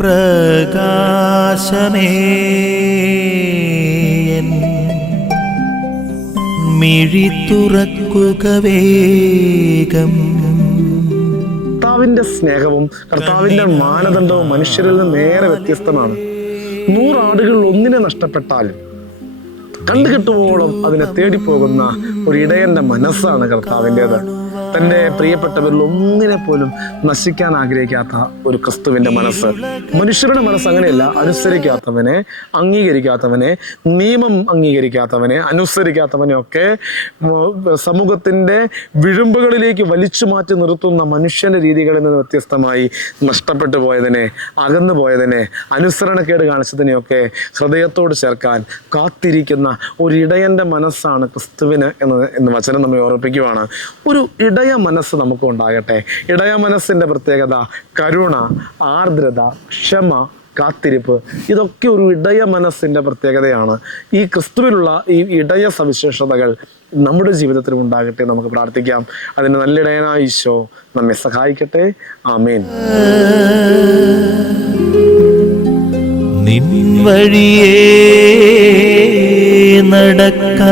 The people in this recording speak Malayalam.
പ്രകാശമേ മിഴി തുറക്കുക വേഗം. കർത്താവിന്റെ സ്നേഹവും കർത്താവിന്റെ മാനദണ്ഡവും മനുഷ്യരിൽ നിന്ന് നേരെ വ്യത്യസ്തമാണ്. 100 ആടുകളിൽ ഒന്നിനെ നഷ്ടപ്പെട്ടാൽ കണ്ടുകെട്ടുവോളം അതിനെ തേടിപ്പോകുന്ന ഒരു ഇടയന്റെ മനസ്സാണ് കർത്താവിൻ്റെത്. തൻ്റെ പ്രിയപ്പെട്ടവരിൽ ഒന്നിനെ പോലും നശിക്കാൻ ആഗ്രഹിക്കാത്ത ഒരു ക്രിസ്തുവിന്റെ മനസ്സ്. മനുഷ്യരുടെ മനസ്സ് അങ്ങനെയല്ല. അനുസരിക്കാത്തവനെ, അംഗീകരിക്കാത്തവനെ, നിയമം അംഗീകരിക്കാത്തവനെ, അനുസരിക്കാത്തവനെ ഒക്കെ സമൂഹത്തിന്റെ വിഴുമ്പുകളിലേക്ക് വലിച്ചു മാറ്റി നിർത്തുന്ന മനുഷ്യന്റെ രീതികളിൽ നിന്ന് വ്യത്യസ്തമായി നഷ്ടപ്പെട്ടു പോയതിനെ, അകന്നു പോയതിനെ, അനുസരണക്കേട് കാണിച്ചതിനെയൊക്കെ ഹൃദയത്തോട് ചേർക്കാൻ കാത്തിരിക്കുന്ന ഒരു ഇടയന്റെ മനസ്സാണ് ക്രിസ്തുവിന് എന്ന് വചനം നമ്മെ ഓർമ്മിപ്പിക്കുകയാണ്. ഒരു ഇടയ മനസ്സ് നമുക്ക് ഉണ്ടാകട്ടെ. ഇടയ മനസ്സിന്റെ പ്രത്യേകത കരുണ, ആർദ്രത, ക്ഷമ, കാത്തിരിപ്പ്. ഇതൊക്കെ ഒരു ഇടയ മനസ്സിന്റെ പ്രത്യേകതയാണ്. ഈ ക്രിസ്തുവിലുള്ള ഈ ഇടയ സവിശേഷതകൾ നമ്മുടെ ജീവിതത്തിൽ ഉണ്ടാകട്ടെ. നമുക്ക് പ്രാർത്ഥിക്കാം. അതിന് നല്ല ഇടയനായ ഈശോ നമ്മെ സഹായിക്കട്ടെ. ആമേൻ. നിൻ വഴിയേ നടക്ക